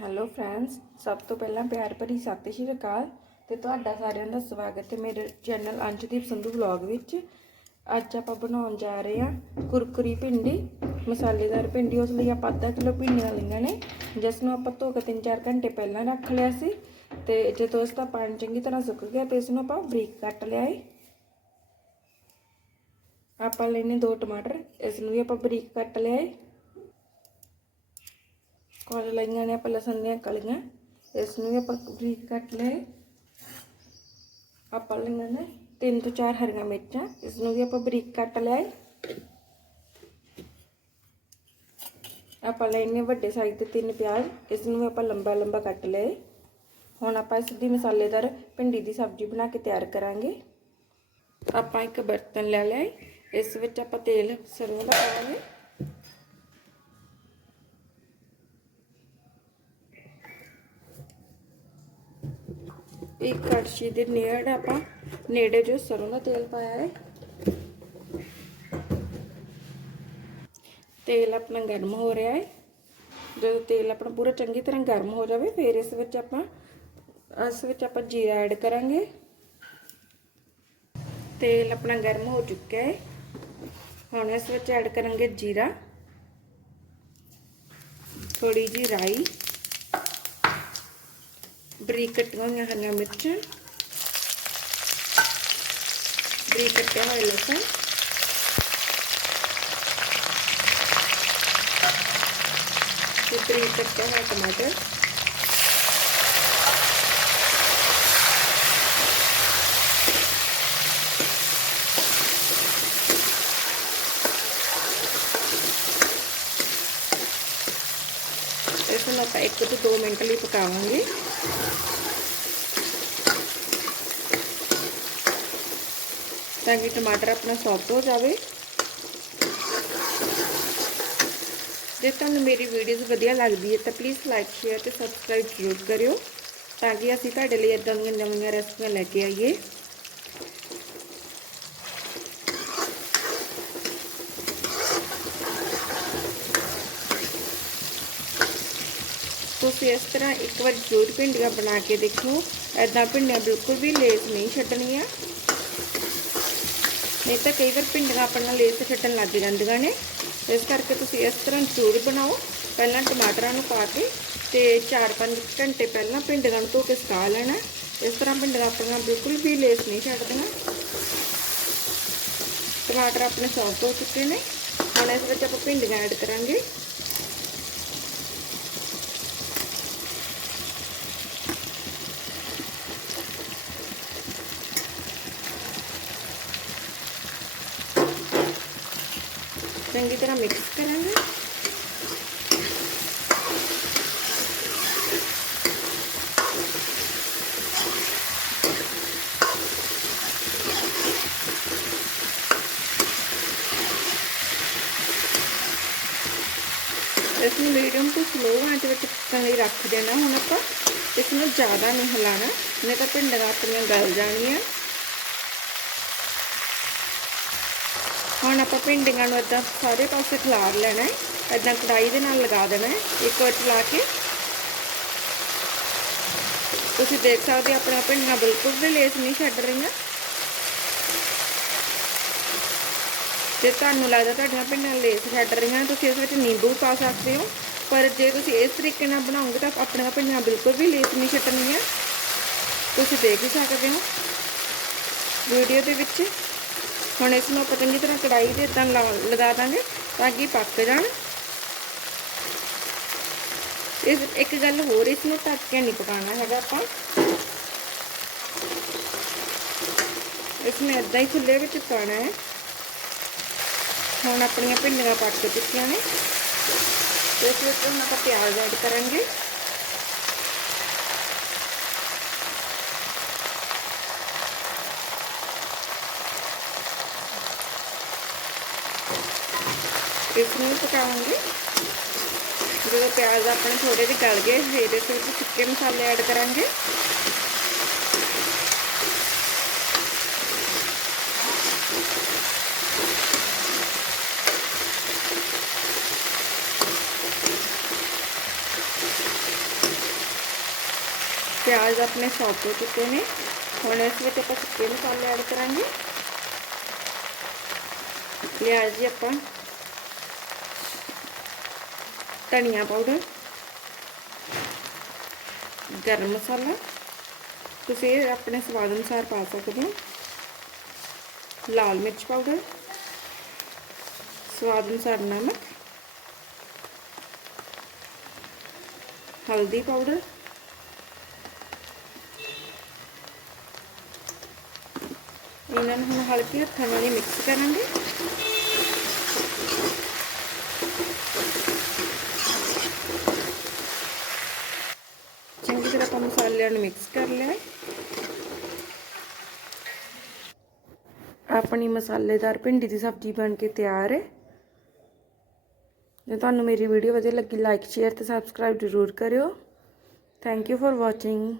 Hello friends ਸਭ ਤੋਂ ਪਹਿਲਾਂ ਪਿਆਰ ਭਰੀ ਸਤਿ ਸ਼੍ਰੀ ਅਕਾਲ ਤੇ ਤੁਹਾਡਾ ਸਾਰਿਆਂ ਦਾ ਸਵਾਗਤ ਹੈ ਮੇਰੇ ਚੈਨਲ ਅੰਸ਼ਦੀਪ ਸੰਧੂ ਵਲੌਗ ਵਿੱਚ। ਅੱਜ ਆਪਾਂ ਬਣਾਉਣ ਜਾ ਰਹੇ ਹਾਂ ਕੁਰਕਰੀ ਭਿੰਡੀ, ਮਸਾਲੇਦਾਰ ਭਿੰਡੀ, ਉਸ ਲਈ ਆਪਾਂ ਅੱਧਾ ਕਿਲੋ ਭਿੰਡੀਆਂ ਲਈਆਂ ਨੇ। ਜਿਸ ਨੂੰ ਆਪਾਂ ਧੋ ਕੇ 3-4 ਘੰਟੇ ਪਹਿਲਾਂ ਰੱਖ ਲਿਆ ਸੀ ਤੇ ਜਦੋਂ ਇਸ ਦਾ ਪਾਣੀ ਚੰਗੀ ਤਰ੍ਹਾਂ ਸੁੱਕ ਗਿਆ ਤੇ ਇਸ ਨੂੰ ਆਪਾਂ ਬਰੀਕ ਕੱਟ ਲਿਆ ਏ। ਆਪਾਂ ਲੈਨੇ ਦੋ ਟਮਾਟਰ ਇਸ ਨੂੰ ਵੀ ਆਪਾਂ ਬਰੀਕ ਕੱਟ ਲਿਆ ਏ। ਕੋਲ ਲਈਆਂ ਨੇ, ਆਪਾਂ ਲਸਣ ਦੀਆਂ ਕਲੀਆਂ। ਇਸ ਨੂੰ ਵੀ ਆਪਾਂ ਬਰੀਕ ਕੱਟ ਲਏ। ਆਪਾਂ ਲਈਆਂ ਨੇ ਤਿੰਨ ਤੋਂ ਚਾਰ ਹਰੀਆਂ ਮਿਰਚਾਂ। ਇਸ ਨੂੰ ਵੀ ਆਪਾਂ ਬਰੀਕ ਕੱਟ ਲਿਆ ਆਪਾਂ ਲੈਣੇ ਵੱਡੇ ਸਾਈਜ਼ ਦੇ ਤਿੰਨ ਪਿਆਜ਼। ਇਸ ਨੂੰ ਵੀ ਆਪਾਂ ਲੰਬਾ ਲੰਬਾ ਕੱਟ ਲਏ। ਹੁਣ ਆਪਾਂ ਇਸ ਦੀ ਮਸਾਲੇਦਾਰ ਭਿੰਡੀ ਦੀ ਸਬਜ਼ੀ ਬਣਾ ਕੇ ਤਿਆਰ ਕਰਾਂਗੇ। ਆਪਾਂ ਇੱਕ ਬਰਤਨ ਲੈ ਲਿਆ ਇਸ ਵਿੱਚ ਆਪਾਂ ਤੇਲ ਸਰੋਂ ਦਾ ਪਾਵਾਂਗੇ। ਇੱਕ ਕੜਛੀ ਦੇ ਨੇੜੇ ਆਪਾਂ ਨੇੜੇ ਜੋ ਸਰੋਂ ਦਾ ਤੇਲ ਪਾਇਆ ਹੈ। ਤੇਲ ਆਪਣਾ ਗਰਮ ਹੋ ਰਿਹਾ ਹੈ। ਜਦੋਂ ਤੇਲ ਆਪਣਾ ਪੂਰਾ ਚੰਗੀ ਤਰ੍ਹਾਂ ਗਰਮ ਹੋ ਜਾਵੇ, ਫਿਰ ਇਸ ਵਿੱਚ ਆਪਾਂ, ਇਸ ਵਿੱਚ ਆਪਾਂ ਜੀਰਾ ਐਡ ਕਰਾਂਗੇ। ਤੇਲ ਆਪਣਾ ਗਰਮ ਹੋ ਚੁੱਕਿਆ ਹੈ। ਹੁਣ ਇਸ ਵਿੱਚ ਐਡ ਕਰਾਂਗੇ ਜੀਰਾ। ਥੋੜੀ ਜੀ ਰਾਈ। ਬਰੀਕ ਕੱਟੀਆਂ ਹੋਈਆਂ ਹਰੀਆਂ ਮਿਰਚਾਂ ਬਰੀਕ ਕੱਟਿਆ ਹੋਇਆ ਲਸਣ ਤੇ ਬਰੀਕ ਕੱਟਿਆ ਹੋਇਆ ਟਮਾਟਰ ਇਸ ਨੂੰ ਆਪਾਂ 1 ਤੋਂ 2 ਮਿੰਟ ਲਈ ਪਕਾਵਾਂਗੇ ਤਾਂ ਕਿ ਟਮਾਟਰ ਆਪਣਾ ਸੌਫਟ ਹੋ ਜਾਵੇ ਜੇ ਤੁਹਾਨੂੰ ਮੇਰੀ ਵੀਡੀਓਜ਼ ਵਧੀਆ ਲੱਗਦੀ ਹੈ ਤਾਂ ਪਲੀਜ਼ ਲਾਈਕ ਸ਼ੇਅਰ ਤੇ ਸਬਸਕ੍ਰਾਈਬ ਜ਼ਰੂਰ ਕਰਿਓ ਤਾਂ ਕਿ ਅਸੀਂ ਤੁਹਾਡੇ ਲਈ ਇਦਾਂ ਦੀਆਂ ਨਵੀਆਂ ਰੈਸਪੀਆਂ ਲੈ ਕੇ ਆਈਏ ਤੁਸੀਂ ਇਸ ਤਰ੍ਹਾਂ ਇੱਕ ਵਾਰ ਜ਼ਰੂਰ ਭਿੰਡੀਆਂ ਬਣਾ ਕੇ ਦੇਖੋ। ਐਦਾਂ ਭਿੰਡੀਆਂ ਬਿਲਕੁਲ ਵੀ ਲੇਸ ਨਹੀਂ ਛੱਡਣੀਆਂ। ਨਹੀਂ ਤਾਂ ਕਈ ਵਾਰ ਭਿੰਡੀਆਂ ਆਪਣਾ ਲੇਸ ਛੱਡਣ ਲੱਗ ਜਾਂਦੀਆਂ ਨੇ। ਇਸ ਕਰਕੇ ਤੁਸੀਂ ਇਸ ਤਰ੍ਹਾਂ ਜ਼ਰੂਰ ਬਣਾਓ। ਪਹਿਲਾਂ ਟਮਾਟਰਾਂ ਨੂੰ ਪਾ ਕੇ ਤੇ 4-5 ਘੰਟੇ ਪਹਿਲਾਂ ਭਿੰਡੀਆਂ ਨੂੰ ਧੋ ਕੇ ਸੁਕਾ ਲੈਣਾ। ਇਸ ਤਰ੍ਹਾਂ ਭਿੰਡੀਆਂ ਆਪਣੀਆਂ ਬਿਲਕੁਲ ਵੀ ਲੇਸ ਨਹੀਂ ਛੱਡਦੀਆਂ। ਟਮਾਟਰ ਆਪਣੇ ਸੌਫਟ ਹੋ ਚੁੱਕੇ ਨੇ। ਹੁਣ ਇਸ ਵਿੱਚ ਆਪਾਂ ਭਿੰਡੀਆਂ ਐਡ ਕਰਾਂਗੇ। ਚੰਗੀ ਤਰ੍ਹਾਂ ਮਿਕਸ ਕਰਾਂਗੇ। ਇਸ ਨੂੰ ਮੀਡੀਅਮ ਤੋਂ ਸਲੋ ਆਂਚ ਵਿੱਚ ਪੱਕਣ ਲਈ ਰੱਖ ਦੇਣਾ ਹੁਣ ਆਪਾਂ। ਇਸ ਨੂੰ ਜ਼ਿਆਦਾ ਨਹੀਂ ਹਿਲਾਣਾ ਨਹੀਂ ਤਾਂ ਭਿੰਡੀਆਂ ਆਪਣੀਆਂ ਗਲ ਜਾਣਗੀਆਂ। ਹੁਣ ਆਪਾਂ ਭਿੰਡੀਆਂ ਨੂੰ ਇਦਾਂ ਸਾਰੇ ਪਾਸੇ ਖਿਲਾਰ ਲੈਣਾ ਹੈ। ਇਦਾਂ ਕੜਾਈ ਦੇ ਨਾਲ ਲਗਾ ਦੇਣਾ ਹੈ। ਇੱਕ ਵਾਰ ਚਲਾ ਕੇ। ਤੁਸੀਂ ਦੇਖ ਸਕਦੇ ਆਪਣੇ ਭਿੰਡੀਆਂ ਬਿਲਕੁਲ ਵੀ ਲੇਸ ਨਹੀਂ ਛੱਡ ਰਹੀਆਂ। ਜੇ ਤੁਹਾਨੂੰ ਲੱਗਦਾ ਤੁਹਾਡੀਆਂ ਭਿੰਡੀਆਂ ਲੇਸ ਛੱਡ ਰਹੀਆਂ, ਤੁਸੀਂ ਇਸ ਵਿੱਚ ਨਿੰਬੂ ਪਾ ਸਕਦੇ ਹੋ। ਪਰ ਜੇ ਤੁਸੀਂ ਇਸ ਤਰੀਕੇ ਨਾਲ ਬਣਾਉਂਗੇ ਤਾਂ ਆਪਣੀਆਂ ਭਿੰਡੀਆਂ ਬਿਲਕੁਲ ਵੀ ਲੇਸ ਨਹੀਂ ਛੱਡਣੀਆਂ ਤੁਸੀਂ ਦੇਖ ਹੀ ਸਕਦੇ ਹੋ। ਵੀਡੀਓ ਦੇ ਵਿੱਚ ਹੁਣ ਇਸ ਨੂੰ ਆਪਾਂ ਚੰਗੀ ਤਰ੍ਹਾਂ ਕੜਾਈ ਦੇ ਇਦਾਂ ਲਗਾ ਦਾਂਗੇ ਤਾਂ ਕਿ ਪੱਕ ਜਾਣ। ਇਸ ਇੱਕ ਗੱਲ ਹੋਰ ਇਸ ਨੂੰ ਢੱਕ ਕੇ ਨਹੀਂ ਪਕਾਉਣਾ ਹੈਗਾ ਆਪਾਂ। ਇਸ ਨੂੰ ਇਦਾਂ ਹੀ ਖੁੱਲੇ ਵਿੱਚ ਪਾਣਾ ਹੈ। ਹੁਣ ਆਪਣੀਆਂ ਭਿੰਡੀਆਂ ਪੱਕ ਚੁੱਕੀਆਂ ਨੇ। ਇਸ ਵਿੱਚ ਹੁਣ ਆਪਾਂ ਪਿਆਜ਼ ਐਡ ਕਰਾਂਗੇ। ਇਸ ਨੂੰ ਪਕਾਵਾਂਗੇ। ਜਦੋਂ ਪਿਆਜ਼ ਆਪਣੇ ਥੋੜੇ ਜਿਹੇ ਗਲ ਗਏ, ਫਿਰ ਇਸ ਵਿੱਚ ਸੁੱਕੇ ਮਸਾਲੇ ਐਡ ਕਰਾਂਗੇ। ਪਿਆਜ਼ ਆਪਣੇ ਸੌਫਟ ਹੋ ਚੁੱਕੇ ਨੇ। ਹੁਣ ਇਸ ਵਿੱਚ ਆਪਾਂ ਸੁੱਕੇ ਮਸਾਲੇ ਐਡ ਕਰਾਂਗੇ। ਲਿਆ ਜੀ ਆਪਾਂ ਧਨੀਆ ਪਾਊਡਰ, ਗਰਮ ਮਸਾਲਾ, ਤੁਸੀਂ ਇਹ ਆਪਣੇ ਸਵਾਦ ਅਨੁਸਾਰ ਪਾ ਸਕਦੇ ਹੋ। ਲਾਲ ਮਿਰਚ ਪਾਊਡਰ, ਸਵਾਦ ਅਨੁਸਾਰ ਨਮਕ, ਹਲਦੀ ਪਾਊਡਰ, ਇਹਨਾਂ ਨੂੰ ਹੁਣ ਹਲਕੇ ਹੱਥਾਂ ਨਾਲ ਹੀ ਮਿਕਸ ਕਰਾਂਗੇ ਚੰਗੀ ਤਰ੍ਹਾਂ ਆਪਾਂ ਮਸਾਲਿਆਂ ਨੂੰ ਮਿਕਸ ਕਰ ਲਿਆ। ਆਪਣੀ ਮਸਾਲੇਦਾਰ ਭਿੰਡੀ ਦੀ ਸਬਜ਼ੀ ਬਣ ਕੇ ਤਿਆਰ ਹੈ। ਜੇ ਤੁਹਾਨੂੰ ਮੇਰੀ ਵੀਡੀਓ ਵਧੀਆ ਲੱਗੀ ਲਾਈਕ ਸ਼ੇਅਰ ਤੇ ਸਬਸਕ੍ਰਾਈਬ ਜ਼ਰੂਰ ਕਰਿਓ। Thank you for watching